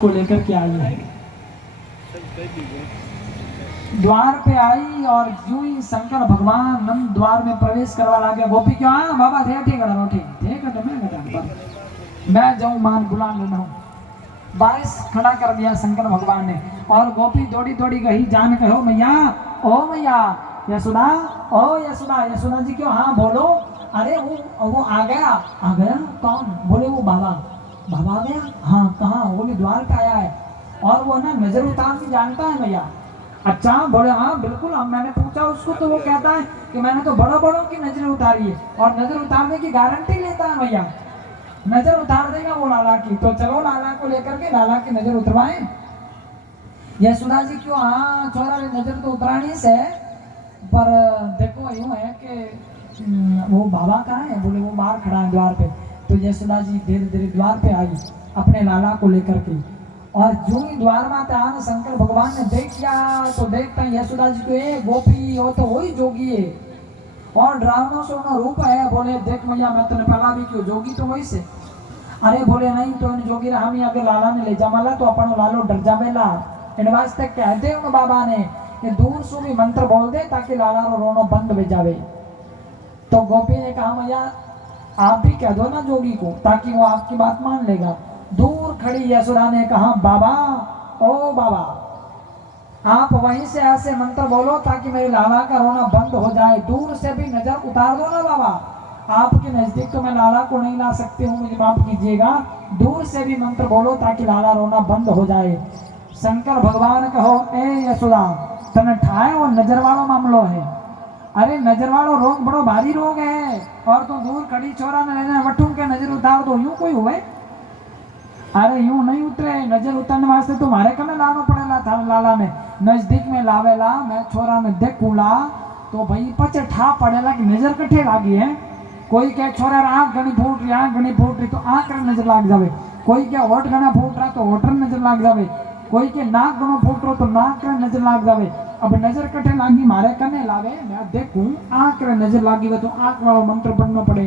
को लेकर के आई है। द्वार पे आई और यूं ही शंकर भगवान नंद द्वार में प्रवेश करवा लगे। गोपी क्यों आया बाबा थे ठीक है ठीक है मैं जाऊं मान बुला लेना हूं। बारिश खड़ा कर दिया शंकर भगवान ने और गोपी दौड़ी दौड़ी गई जान कहो मैया ओ मैया यशोदा ओ यशोदा यशोदा जी क्यों हाँ बोलो। अरे वो आ गया कौन बोले वो बाबा बाबा आ गया हाँ कहाँ बोले द्वार पे आया है और वो ना नजर उतारनी जानता है भैया। अच्छा बोले हाँ बिल्कुल। अब मैंने पूछा उसको तो वो कहता है कि मैंने तो बड़ों बड़ों की नजर उतारी है और नजर उतारने की गारंटी लेता है भैया। नजर उतार देगा वो लाला की। तो चलो लाला को लेकर के लाला की नजर उतरवाएं। यशोदा जी क्यों हाँ छोरा नजर तो उतरानी से पर देखो यूं है कि वो बाबा कहाँ है बोले वो बाहर खड़ा है द्वार पे। तो यशोदा जी धीरे धीरे द्वार पे आई अपने लाला को लेकर के और जो ही द्वार में आना शंकर भगवान ने देख लिया तो देखता है यशोदा जी को ए गोपी वो तो वही जोगी है और ड्रावनो सोनो रूप है। बोले देख भैया मैं तेने पहला भी क्यों जोगी तो वही से। अरे बोले नहीं तो इन जोगी हम अगर लाला ने ले जमाला तो अपन लालो डर जावेला। इन वास्ते कहते उन बाबा ने कि दूर से भी मंत्र बोल दे ताकि लाला रो रोनो बंद हो जावे। तो गोपी ने कहा भैया आप भी कह दो ना जोगी को ताकि वो आपकी बात मान लेगा। दूर खड़ी यशोदा ने कहा बाबा ओ बाबा आप वहीं से ऐसे मंत्र बोलो ताकि मेरे लाला का रोना बंद हो जाए। दूर से भी नजर उतार दो ना बाबा। आपके नजदीक तो मैं लाला को नहीं ला सकती हूँ मुझे माफ कीजिएगा। दूर से भी मंत्र बोलो ताकि लाला रोना बंद हो जाए। शंकर भगवान कहो ए यशोदा तने ठाए वो नजर वालों मामलो है। अरे नजर वालों रोग बड़ो भारी रोग है और तो दूर खड़ी छोरा ने लेना वटू के नजर उतार दो यूं कोई हुए। अरे यूं नहीं उतरे नजर उतारने वास्ते तुम्हारे कने लाना पड़ेला था लाला ने नजदीक में लावेला मैं छोरा ने देखूला तो भाई पचे ठा पड़ेला कि नजर कठे लागी है। कोई क्या छोरा आंख घनी फूट रही तो आंख नजर लाग जावे। कोई क्या होठ घना फूट रहा तो होठ नजर लाग जावे। कोई के नाक घणो फूट रहो तो नाक नजर लाग जावे। अब नजर कटे लागी मारे कने लावे मैं देखूं आंख रे नजर लागी वे तो आंख वालो मंत्र पढ़ना पड़े।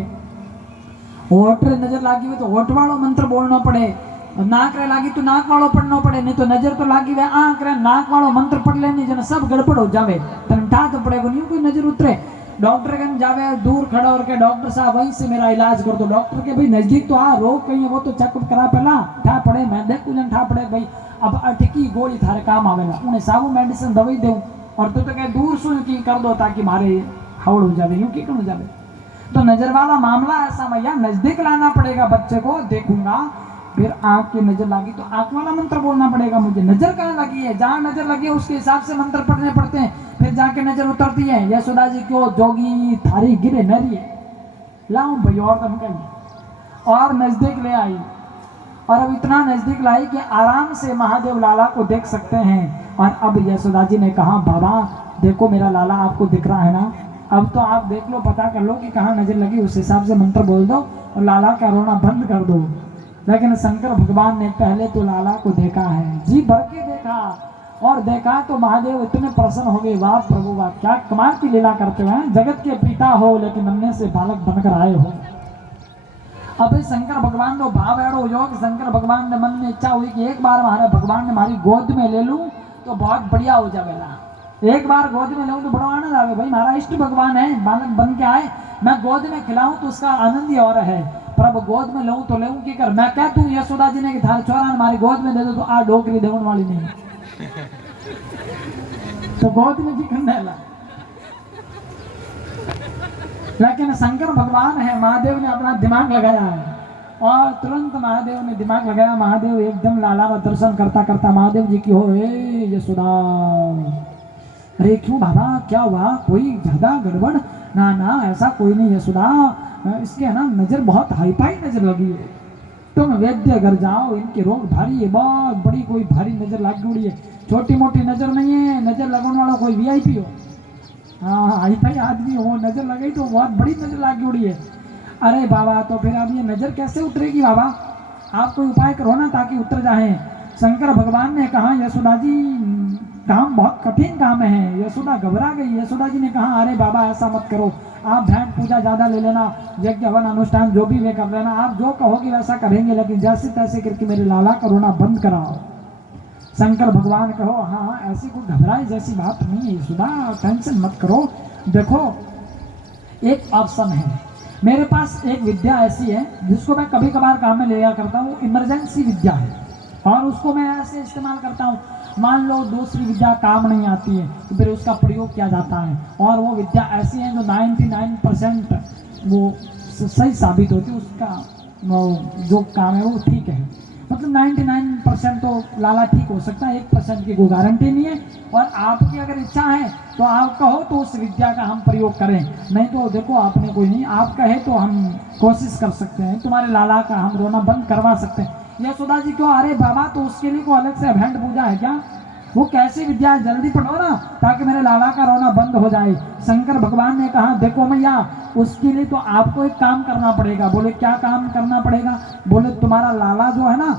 होठ रे नजर लागी वे तो होठ वालो मंत्र बोलना पड़े। नाक रे लागी तो नाक वालो पढ़ना पड़े। नहीं तो नजर तो लागी वे आंख रे नाक वालो मंत्र पढ़ लेनी जन सब गड़बड़ हो जावे तन ठा तो पड़ेगा नहीं कोई नजर उतरे। डॉक्टर कन जावे दूर खड़ा होकर डॉक्टर साहब वहीं से मेरा इलाज कर दो। डॉक्टर के भाई नजदीक तो आ रोग कहीं है वो तो चेकअप करा पहला ठा पड़े मैं देखूं जन ठा पड़े भाई अब अटकी गोली थारे काम आवेगा उन्हें साबु मेडिसिन दवाई दूं और तू तो कहे दूर सुन की कर दो ताकि मारे हवड़ हो जावे यूं की हो जावे। तो नजर वाला मामला ऐसा भैया नजदीक लाना पड़ेगा बच्चे को देखूंगा फिर आंख की नजर लगी तो आंख वाला मंत्र बोलना पड़ेगा मुझे। नजर कहाँ लगी है जहाँ नजर लगी है उसके हिसाब से मंत्र पढ़ने पड़ते हैं फिर जाके नजर उतरती है। यशोदा जी क्यों जोगी थारी गिरे नरी है लाऊं भाई और तुम कहीं और नजदीक ले आई और अब इतना नजदीक लाई कि आराम से महादेव लाला को देख सकते हैं। और अब यशोदा जी ने कहा बाबा देखो मेरा लाला आपको दिख रहा है ना अब तो आप देख लो पता कर लो कि कहाँ नजर लगी उस हिसाब से मंत्र बोल दो और लाला का रोना बंद कर दो। लेकिन शंकर भगवान ने पहले तो लाला को देखा है जी भर के देखा और देखा तो महादेव इतने प्रसन्न हो गए वाह प्रभु वाह क्या कमाल की लीला करते हुए जगत के पिता हो लेकिन नन्हे से बालक बनकर आए हो। अब शंकर भगवान को भाव एड़ो हो कि शंकर भगवान ने मन में इच्छा हुई कि एक बार हमारे भगवान ने हमारी गोद में ले लूं तो बहुत बढ़िया हो जाएगा। एक बार गोद में लूं तो बड़ा आनंद आवे भाई हमारा इष्ट भगवान है बालक बन के आए मैं गोद में खिलाऊं तो उसका आनंद ही और है। पर अब गोद में लूं तो लूं की कर मैं कह तू यशोदा जी ने कि थारे छोरा हमारी गोद में दे दो तो आ डोकरी देवन वाली नहीं तो गोद में जी करने ला। लेकिन शंकर भगवान है महादेव ने अपना दिमाग लगाया है और तुरंत महादेव ने दिमाग लगाया। महादेव एकदम लाला का दर्शन करता करता महादेव जी की हो यशोदा अरे क्यों बाबा क्या हुआ कोई ज्यादा गड़बड़ ना ना ऐसा कोई नहीं यशोदा इसके है ना नजर बहुत हाई फाई नजर लगी है तुम वैद्य घर जाओ इनके रोग भारी है बहुत बड़ी कोई भारी नजर लगी हुई है छोटी मोटी नजर नहीं है नजर लगाने वाला कोई वीआईपी हो हाँ हाई फाई आदमी हो नजर लगाई तो बहुत बड़ी नजर लगी हुई है। अरे बाबा तो फिर अब ये नजर कैसे उतरेगी बाबा आप कोई उपाय करो ना ताकि उतर जाए। शंकर भगवान ने कहा यशोदा जी काम बहुत कठिन काम है। यशोदा घबरा गई। यशोदा जी ने कहा अरे बाबा ऐसा मत करो आप भेंट पूजा ज़्यादा ले लेना, यज्ञ हवन अनुष्ठान जो भी वे कर लेना, आप जो कहोगे वैसा करेंगे, लेकिन जैसे तैसे करके मेरे लाला का रोना बंद कराओ। शंकर भगवान कहो हाँ ऐसी कोई घबराई जैसी बात नहीं है यशोदा, टेंशन मत करो। देखो एक ऑप्शन है मेरे पास, एक विद्या ऐसी है जिसको मैं कभी कभार काम में लिया करता हूँ, इमरजेंसी विद्या है और उसको मैं ऐसे इस्तेमाल करता हूँ। मान लो दूसरी विद्या काम नहीं आती है तो फिर उसका प्रयोग किया जाता है, और वो विद्या ऐसी है जो 99% वो सही साबित होती है, उसका जो काम है वो ठीक है। मतलब 99% तो लाला ठीक हो सकता है, 1% की कोई गारंटी नहीं है। और आपकी अगर इच्छा है तो आप कहो तो उस विद्या का हम प्रयोग करें, नहीं तो देखो आपने कोई नहीं, आप कहे तो हम कोशिश कर सकते हैं, तुम्हारे लाला का हम रोना बंद करवा सकते हैं। यशोदा जी क्यों, अरे बाबा तो उसके लिए कोई अलग से भेंट पूजा है क्या? वो कैसी विद्या है, जल्दी पढ़ो ना ताकि मेरे लाला का रोना बंद हो जाए। शंकर भगवान ने कहा देखो मैया उसके लिए तो आपको एक काम करना पड़ेगा। बोले क्या काम करना पड़ेगा? बोले तुम्हारा लाला जो है ना,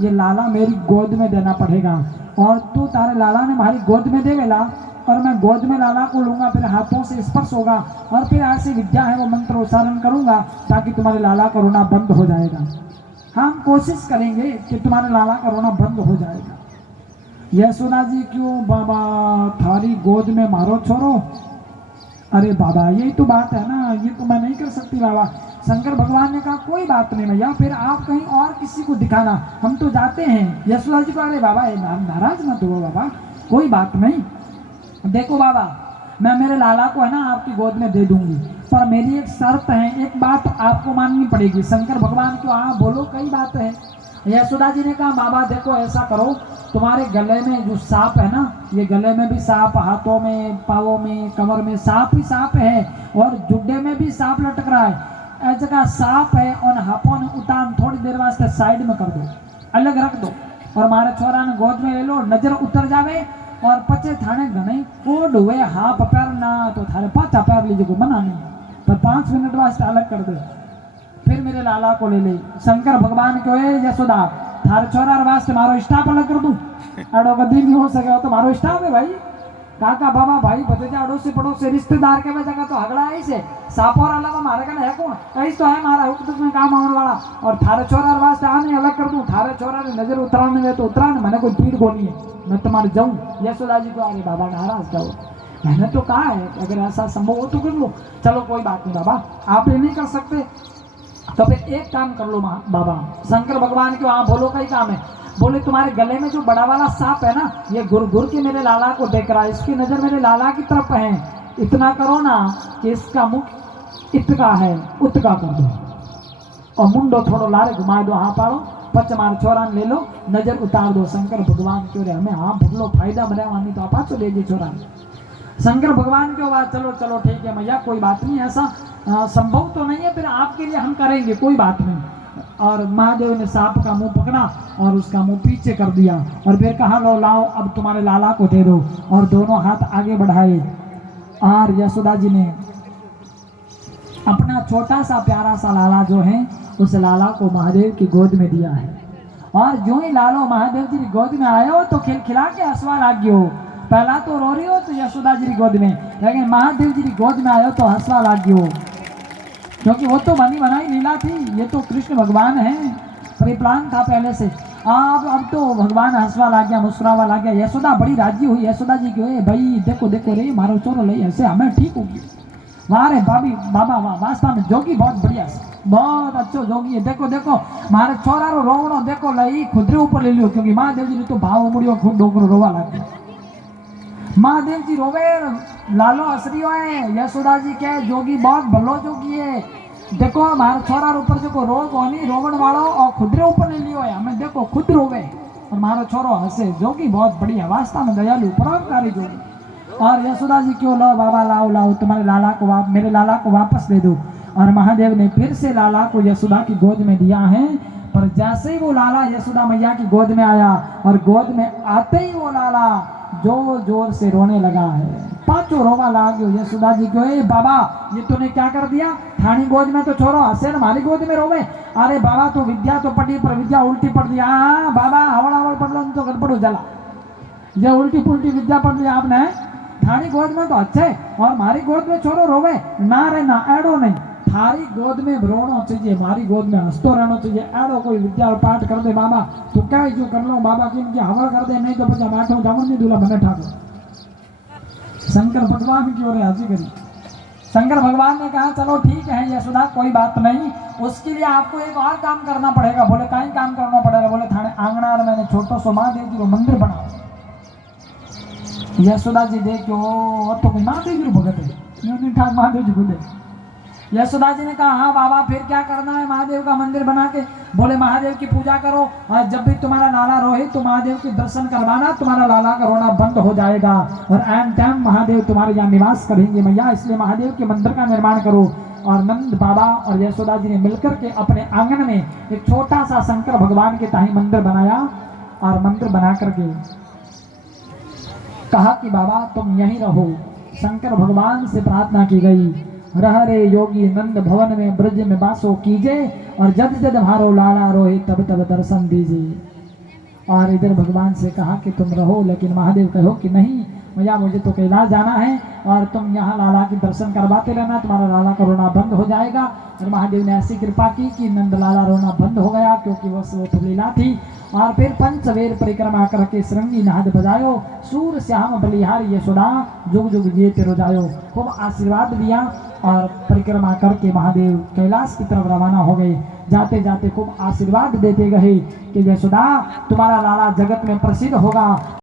ये लाला मेरी गोद में देना पड़ेगा, और तू तारे लाला ने हमारी गोद में देवेला और मैं गोद में लाला को लूंगा, फिर हाथों से स्पर्श होगा और फिर ऐसी विद्या है वो मंत्र उच्चारण करूंगा ताकि तुम्हारे लाला का रोना बंद हो जाएगा। हम कोशिश करेंगे कि तुम्हारे लाला का रोना बंद हो जाएगा। यशोदा जी क्यों बाबा थारी गोद में मारो छोरो? अरे बाबा यही तो बात है ना, ये तो मैं नहीं कर सकती बाबा। शंकर भगवान ने कहा कोई बात नहीं भैया, फिर आप कहीं और किसी को दिखाना, हम तो जाते हैं। यशोदा जी को अरे बाबा नाराज मत हो बाबा, कोई बात नहीं। देखो बाबा मैं मेरे लाला को है ना आपकी गोद में दे दूंगी, पर मेरी एक शर्त है, एक बात आपको माननी पड़ेगी। शंकर भगवान क्यों, हाँ बोलो कई बात है। यशोदा जी ने कहा बाबा देखो ऐसा करो, तुम्हारे गले में जो सांप है ना, ये गले में भी सांप, हाथों में, पाँवों में, कमर में सांप ही सांप है, और जुड्डे में भी सांप लटक रहा है। ऐसा जगह सांप है और हाथों ने उतार थोड़ी देर वास्ते साइड में कर दो, अलग रख दो, और मारे छोरा ने गोद में ले लो, नजर उतर जावे और पचे थाने घने कोड हुए हाथ पैर ना तो थारे पाचा पैर लीजिए को मना नहीं, पर 5 मिनट वास्ते अलग कर दो, फिर मेरे लाला को ले ले। शंकर भगवान को यशोदा थारे छोरा वास्ते मारो स्टाफ अलग कर दूं, अड़ो कभी नहीं हो सके तो मारो स्टाफ है भाई, काका बाबा भाई भतीजा अड़ोसी पड़ोसी रिश्तेदार के जगह तो हगड़ा है इसे साप और अलावा मारे का है कौन, ऐसे तो है मारा हुक में काम आने वाला, और थारे छोरा वास्ते आने अलग कर दूं, थारे छोरा ने नजर उतराने में तो उतराने, मैंने कोई पीड़ को नहीं है, मैं तुम्हारे जाऊं। यशोदा जी को अरे बाबा नाराज जाओ, मैंने तो कहा है अगर ऐसा संभव हो तो कर लो। चलो कोई बात नहीं बाबा, आप ये नहीं कर सकते तो फिर एक काम कर लो बाबा। शंकर भगवान के वहां बोलो कई काम है। बोले तुम्हारे गले में जो बड़ा वाला सांप है ना, ये गुर गुर के मेरे लाला को देख रहा है, इसकी नजर मेरे लाला की तरफ है, इतना करो ना कि इसका मुख इतका है उतका कर दो, और मुंडो थोड़ो लारे घुमा दो, हाँ पाड़ो पच मार छोरा ले लो, नजर उतार दो। शंकर भगवान क्यों रे हमें हाँ भगलो फायदा मरे वानी तो आप ले जी छोरा। शंकर भगवान के बाद चलो चलो ठीक है मैया कोई बात नहीं, ऐसा संभव तो नहीं है, फिर आपके लिए हम करेंगे कोई बात नहीं। और महादेव ने सांप का मुंह पकड़ा और उसका मुंह पीछे कर दिया, और फिर कहा लो लाओ अब तुम्हारे लाला को दे दो, और दोनों हाथ आगे बढ़ाए, और यशोदा जी ने अपना छोटा सा प्यारा सा लाला जो है उस लाला को महादेव की गोद में दिया है। और जो ही लालो महादेव जी की गोद में आया हो तो खिलखिला के हंसवा लाग गयो, पहला तो रो रही हो तो यशोदा जी की गोद में, लेकिन महादेव जी की गोद में आयो तो हंसवा लाग गयो, क्योंकि वो तो बनी बनाई लीला थी, ये तो कृष्ण भगवान है, परिप्लान था पहले से। अब तो भगवान हंसवा ला गया, मुस्कुरावा ला गया। यशोदा बड़ी राजी हुई, यशोदा जी क्यों भाई देखो देखो रे मारो चोरो ले ऐसे हमें ठीक होगी, वाह रे भाभी बाबा वाह, वास्तव में जोगी बहुत बढ़िया है, बहुत अच्छो जोगी है, देखो देखो मारे छोरा रो रोवणो देखो लई खुदरे ऊपर ले लियो, क्योंकि महादेव जी ने तो भाव उमड़ियो खुद डोकरो रोवा लग गया। महादेव जी रोवे, लालो हसरियो है, यशोदा जी कहे जोगी बहुत भलो जोगी है, देखो मारे छोरा ऊपर जो रोग होनी रोवण वालो और खुदरे ऊपर ले लियो है, हमें देखो खुद रोवे और मारो छोरो हंसे, जोगी बहुत बढ़िया, वास्तव में दयालु परोपकारी जोगी। और यशोदा जी क्यों लो बाबा लाओ लाओ तुम्हारे लाला को मेरे लाला को वापस दे दो। और महादेव ने फिर से लाला को यशोदा की गोद में दिया है, पर जैसे ही वो लाला यशोदा मैया की गोद में आया और गोद में आते ही वो लाला जोर जोर से रोने लगा है, पांचों रोवा लगा गयो। यशोदा जी को ए बाबा ये तूने क्या कर दिया, थानी गोद में तो छोरो हंसे न हमारी गोद में रोवे, अरे बाबा तो विद्या तो पढ़ी पर विद्या उल्टी पढ़ दिया, हाँ बाबा हवड़ हवड़ पढ़ लो तो गड़बड़ हो जाला, ये उल्टी पुल्टी विद्या पढ़ लिया आपने, थारी गोद में तो अच्छे और मारी गोद में छोरो रोवे ना रे ना एड़ो नहीं। थारी गोद में रोना चाहिए, मारी गोद में हंसतो रहना चाहिए। एड़ो कोई विद्या पाठ कर दे बाबा तो क्या जो कर लो बाबा की इनकी हवड़ कर दे, नहीं तो पचा माठो जावन नहीं दूल्हा मने ठाकुर। शंकर भगवान की ओर हाजिर करी। शंकर भगवान ने कहा चलो ठीक है यशोदा कोई बात नहीं, उसके लिए आपको एक और काम करना पड़ेगा। बोले कहीं काम करना पड़ेगा? बोले थाने आंगना मैंने छोटो सो महादेव जी को मंदिर बनाओ। यशोदा जी देखो तो कोई महादेव जी भगत है, ठाक महादेव जी खुदे। यशोदा जी ने कहा हाँ बाबा फिर क्या करना है महादेव का मंदिर बना के? बोले महादेव की पूजा करो और जब भी तुम्हारा लाला रोए तो महादेव के दर्शन करवाना, तुम्हारा लाला का रोना बंद हो जाएगा और एन टाइम महादेव तुम्हारे यहाँ निवास करेंगे मैया, इसलिए महादेव के मंदिर का निर्माण करो। और नंद बाबा और यशोदा जी ने मिलकर के अपने आंगन में एक छोटा सा शंकर भगवान के ताही मंदिर बनाया और मंदिर बना करके कहा कि बाबा तुम यहीं रहो। शंकर भगवान से प्रार्थना की गई, रह रे योगी नंद भवन में ब्रज में बासो कीजे और जब जब हारो लाला रोहे तब तब दर्शन दीजिए। और इधर भगवान से कहा कि तुम रहो, लेकिन महादेव कहो कि नहीं भैया मुझे तो कैलाश जाना है और तुम यहाँ लाला के दर्शन करवाते रहना, तुम्हारा लाला का रोना बंद हो जाएगा। और महादेव ने ऐसी कृपा की कि नंद लाला रोना बंद हो गया, क्योंकि वो तो लीला थी। और फिर पंचवेर परिक्रमा करके श्रृंगी नाद बजायो, सूर श्याम बलिहारी यशोदा जुग जुग जिए तेरो जायो। खूब आशीर्वाद दिया और परिक्रमा करके महादेव कैलाश की तरफ रवाना हो गए। जाते जाते खूब आशीर्वाद देते गए कि यशोदा तुम्हारा लाला जगत में प्रसिद्ध होगा।